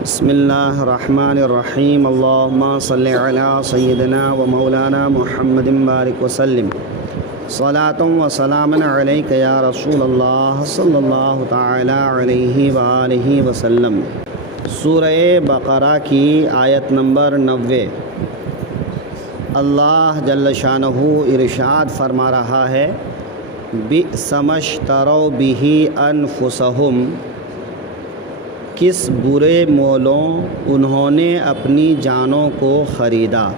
بسم اللہ الرحمن الرحیم اللہم صلی علی سیدنا و مولانا محمد بارک وسلم صلاۃ و سلام علیک یا رسول اللہ صلی اللہ تعالی علیہ وآلہ وسلم۔ سورہ بقرہ کی آیت نمبر 90۔ اللہ جل شانہ ارشاد فرما رہا ہے، بئس ما اشتروا بہ انفسہم، کس برے مولوں انہوں نے اپنی جانوں کو خریدا۔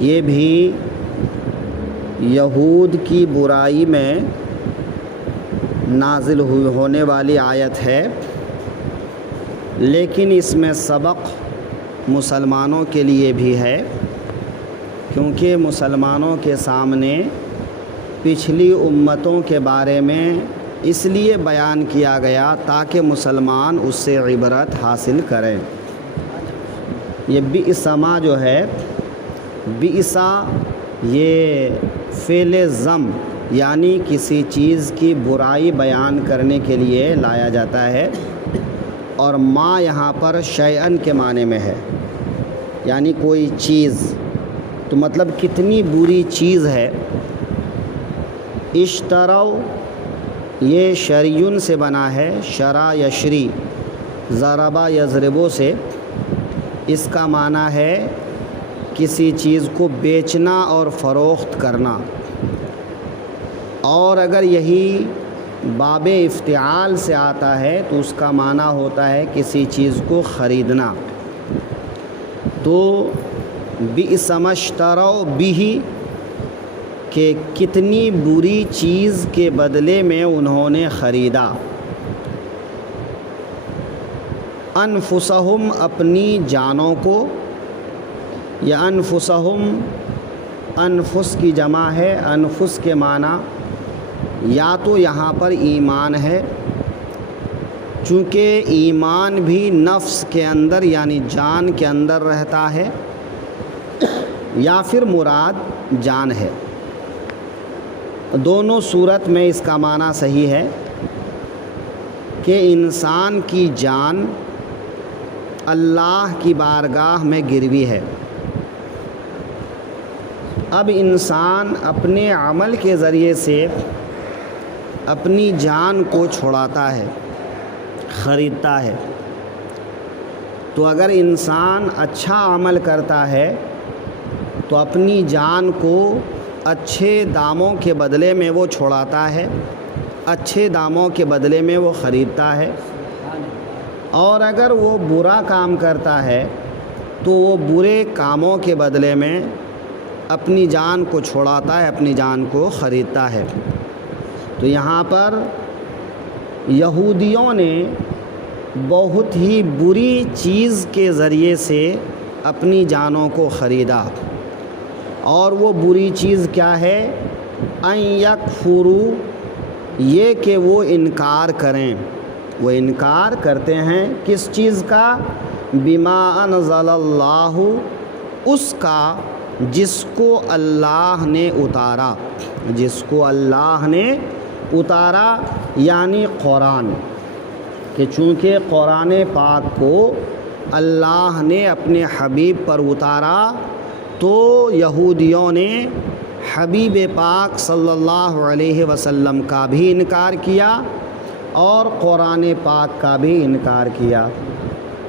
یہ بھی یہود کی برائی میں نازل ہونے والی آیت ہے، لیکن اس میں سبق مسلمانوں کے لیے بھی ہے، کیونکہ مسلمانوں کے سامنے پچھلی امتوں کے بارے میں اس لیے بیان کیا گیا تاکہ مسلمان اس سے عبرت حاصل کریں۔ یہ بئس ما جو ہے، بئس یہ فعل ذم یعنی کسی چیز کی برائی بیان کرنے کے لیے لایا جاتا ہے، اور ما یہاں پر شیئن کے معنی میں ہے، یعنی کوئی چیز، تو مطلب کتنی بری چیز ہے۔ اشتروا یہ شریون سے بنا ہے، شرع یشری، ضربہ یضربو سے۔ اس کا معنی ہے کسی چیز کو بیچنا اور فروخت کرنا، اور اگر یہی باب افتعال سے آتا ہے تو اس کا معنی ہوتا ہے کسی چیز کو خریدنا۔ تو بئس ما اشتروا بہ کہ کتنی بری چیز کے بدلے میں انہوں نے خریدا، انفسہم اپنی جانوں کو، یا انفسہم انفس کی جمع ہے، انفس کے معنی یا تو یہاں پر ایمان ہے، چونکہ ایمان بھی نفس کے اندر یعنی جان کے اندر رہتا ہے، یا پھر مراد جان ہے۔ دونوں صورت میں اس کا معنی صحیح ہے کہ انسان کی جان اللہ کی بارگاہ میں گروی ہے۔ اب انسان اپنے عمل کے ذریعے سے اپنی جان کو چھڑاتا ہے، خریدتا ہے۔ تو اگر انسان اچھا عمل کرتا ہے تو اپنی جان کو اچھے داموں کے بدلے میں وہ چھوڑاتا ہے، اچھے داموں کے بدلے میں وہ خریدتا ہے، اور اگر وہ برا کام کرتا ہے تو وہ برے کاموں کے بدلے میں اپنی جان کو چھوڑاتا ہے، اپنی جان کو خریدتا ہے۔ تو یہاں پر یہودیوں نے بہت ہی بری چیز کے ذریعے سے اپنی جانوں کو خریدا، اور وہ بری چیز کیا ہے؟ ان یکفروا، یہ کہ وہ انکار کریں۔ وہ انکار کرتے ہیں کس چیز کا؟ بما انزل اللہ، اس کا جس کو اللہ نے اتارا، جس کو اللہ نے اتارا یعنی قرآن، کہ چونکہ قرآن پاک کو اللہ نے اپنے حبیب پر اتارا تو یہودیوں نے حبیب پاک صلی اللہ علیہ وسلم کا بھی انکار کیا اور قرآن پاک کا بھی انکار کیا۔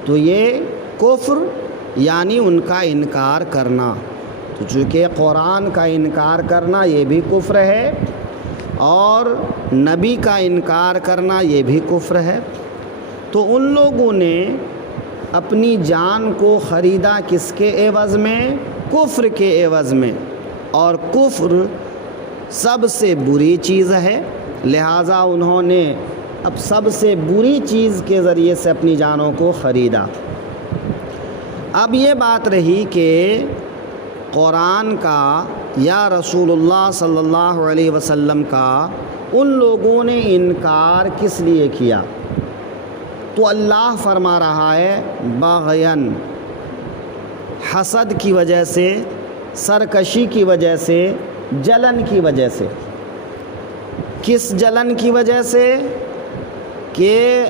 تو یہ کفر یعنی ان کا انکار کرنا، تو چونکہ قرآن کا انکار کرنا یہ بھی کفر ہے، اور نبی کا انکار کرنا یہ بھی کفر ہے۔ تو ان لوگوں نے اپنی جان کو خریدا کس کے عوض میں؟ کفر کے عوض میں، اور کفر سب سے بری چیز ہے، لہٰذا انہوں نے اب سب سے بری چیز کے ذریعے سے اپنی جانوں کو خریدا۔ اب یہ بات رہی کہ قرآن کا یا رسول اللہ صلی اللہ علیہ وسلم کا ان لوگوں نے انکار کس لیے کیا؟ تو اللہ فرما رہا ہے باغین، حسد کی وجہ سے، سرکشی کی وجہ سے، جلن کی وجہ سے۔ کس جلن کی وجہ سے؟ کہ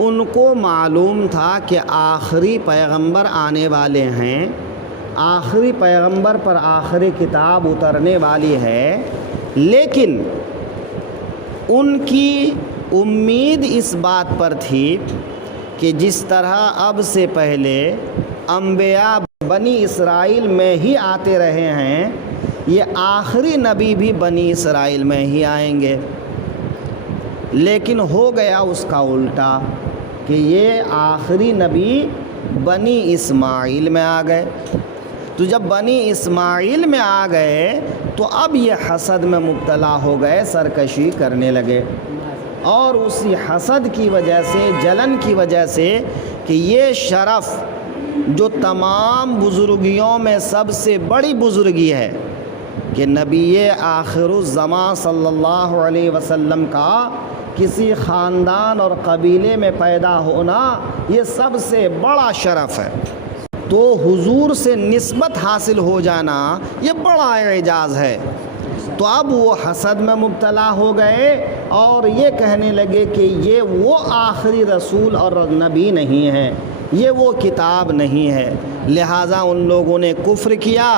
ان کو معلوم تھا کہ آخری پیغمبر آنے والے ہیں، آخری پیغمبر پر آخری کتاب اترنے والی ہے، لیکن ان کی امید اس بات پر تھی کہ جس طرح اب سے پہلے انبیاء بنی اسرائیل میں ہی آتے رہے ہیں، یہ آخری نبی بھی بنی اسرائیل میں ہی آئیں گے۔ لیکن ہو گیا اس کا الٹا کہ یہ آخری نبی بنی اسماعیل میں آ گئے۔ تو جب بنی اسماعیل میں آ گئے تو اب یہ حسد میں مبتلا ہو گئے، سرکشی کرنے لگے، اور اسی حسد کی وجہ سے، جلن کی وجہ سے کہ یہ شرف جو تمام بزرگیوں میں سب سے بڑی بزرگی ہے کہ نبی آخر الزمان صلی اللہ علیہ وسلم کا کسی خاندان اور قبیلے میں پیدا ہونا، یہ سب سے بڑا شرف ہے، تو حضور سے نسبت حاصل ہو جانا یہ بڑا اعجاز ہے۔ تو اب وہ حسد میں مبتلا ہو گئے اور یہ کہنے لگے کہ یہ وہ آخری رسول اور نبی نہیں ہے، یہ وہ کتاب نہیں ہے، لہٰذا ان لوگوں نے کفر کیا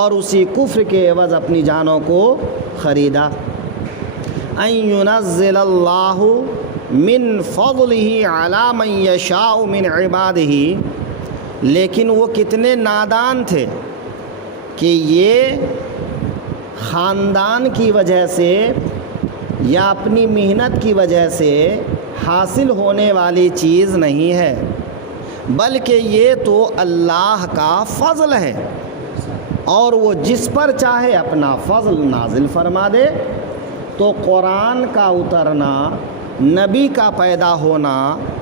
اور اسی کفر کے عوض اپنی جانوں کو خریدا۔ ان ينزل اللہ من فضلہ علی من یشاء من عبادہ، لیکن وہ کتنے نادان تھے کہ یہ خاندان کی وجہ سے یا اپنی محنت کی وجہ سے حاصل ہونے والی چیز نہیں ہے، بلکہ یہ تو اللہ کا فضل ہے، اور وہ جس پر چاہے اپنا فضل نازل فرما دے۔ تو قرآن کا اترنا، نبی کا پیدا ہونا،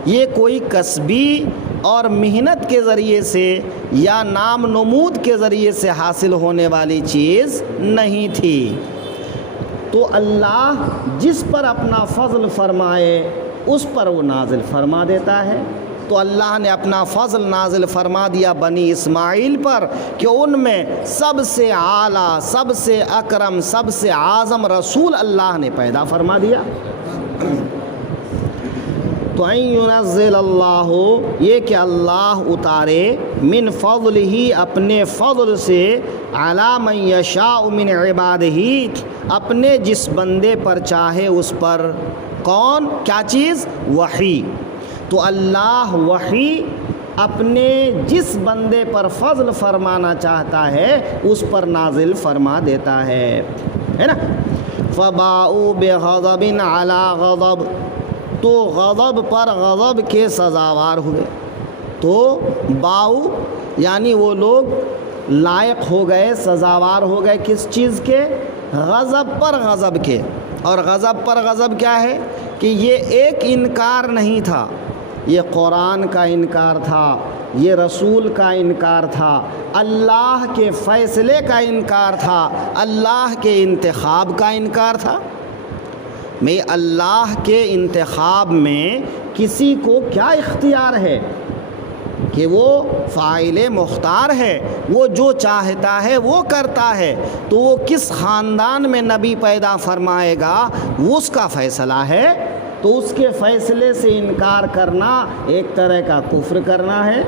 یہ کوئی کسبی اور محنت کے ذریعے سے یا نام نمود کے ذریعے سے حاصل ہونے والی چیز نہیں تھی۔ تو اللہ جس پر اپنا فضل فرمائے اس پر وہ نازل فرما دیتا ہے۔ تو اللہ نے اپنا فضل نازل فرما دیا بنی اسماعیل پر کہ ان میں سب سے اعلیٰ، سب سے اکرم، سب سے اعظم رسول اللہ نے پیدا فرما دیا۔ تو ان ينزل اللہ، یہ کہ اللہ اتارے من فضلہ، اپنے فضل سے، علی من یشاء من عبادہ، اپنے جس بندے پر چاہے اس پر، کون؟ کیا چیز؟ وحی۔ تو اللہ وحی اپنے جس بندے پر فضل فرمانا چاہتا ہے اس پر نازل فرما دیتا ہے نا۔ فباؤوا بغضب علی غضب، تو غضب پر غضب کے سزاوار ہوئے۔ تو باؤ یعنی وہ لوگ لائق ہو گئے، سزاوار ہو گئے کس چیز کے؟ غضب پر غضب کے۔ اور غضب پر غضب کیا ہے کہ یہ ایک انکار نہیں تھا، یہ قرآن کا انکار تھا، یہ رسول کا انکار تھا، اللہ کے فیصلے کا انکار تھا، اللہ کے انتخاب کا انکار تھا۔ میں اللہ کے انتخاب میں کسی کو کیا اختیار ہے کہ وہ فاعل مختار ہے، وہ جو چاہتا ہے وہ کرتا ہے، تو وہ کس خاندان میں نبی پیدا فرمائے گا وہ اس کا فیصلہ ہے۔ تو اس کے فیصلے سے انکار کرنا ایک طرح کا کفر کرنا ہے،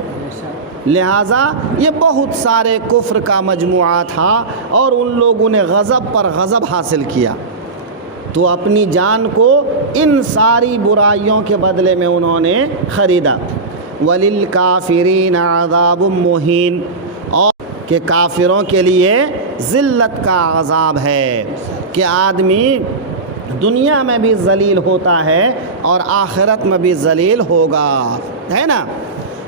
لہٰذا یہ بہت سارے کفر کا مجموعہ تھا، اور ان لوگوں نے غضب پر غضب حاصل کیا، تو اپنی جان کو ان ساری برائیوں کے بدلے میں انہوں نے خریدا۔ وَلِلْكَافِرِينَ عَذَابٌ مُّهِينٌ، اور کہ کافروں کے لیے ذلت کا عذاب ہے کہ آدمی دنیا میں بھی ذلیل ہوتا ہے اور آخرت میں بھی ذلیل ہوگا، ہے نا۔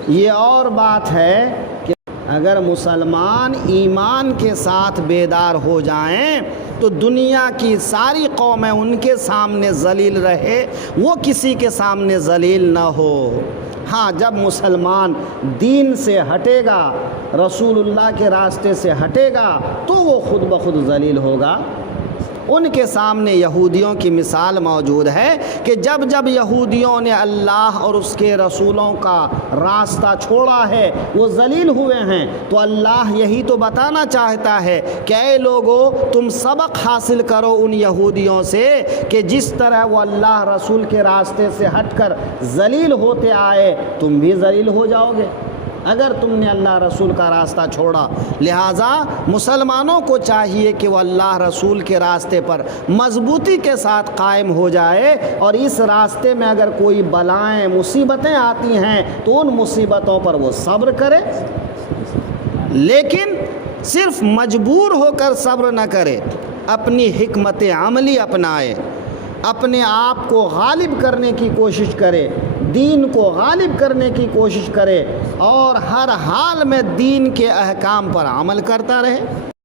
یہ اور بات ہے کہ اگر مسلمان ایمان کے ساتھ بیدار ہو جائیں تو دنیا کی ساری قومیں ان کے سامنے ذلیل رہے، وہ کسی کے سامنے ذلیل نہ ہو۔ ہاں، جب مسلمان دین سے ہٹے گا، رسول اللہ کے راستے سے ہٹے گا، تو وہ خود بخود ذلیل ہوگا، ان کے سامنے یہودیوں کی مثال موجود ہے کہ جب جب یہودیوں نے اللہ اور اس کے رسولوں کا راستہ چھوڑا ہے وہ ذلیل ہوئے ہیں، تو اللہ یہی تو بتانا چاہتا ہے کہ اے لوگو تم سبق حاصل کرو ان یہودیوں سے کہ جس طرح وہ اللہ رسول کے راستے سے ہٹ کر ذلیل ہوتے آئے تم بھی ذلیل ہو جاؤ گے اگر تم نے اللہ رسول کا راستہ چھوڑا۔ لہٰذا مسلمانوں کو چاہیے کہ وہ اللہ رسول کے راستے پر مضبوطی کے ساتھ قائم ہو جائے، اور اس راستے میں اگر کوئی بلائیں مصیبتیں آتی ہیں تو ان مصیبتوں پر وہ صبر کرے، لیکن صرف مجبور ہو کر صبر نہ کرے، اپنی حکمت عملی اپنائے، اپنے آپ کو غالب کرنے کی کوشش کرے، دین کو غالب کرنے کی کوشش کرے، اور ہر حال میں دین کے احکام پر عمل کرتا رہے۔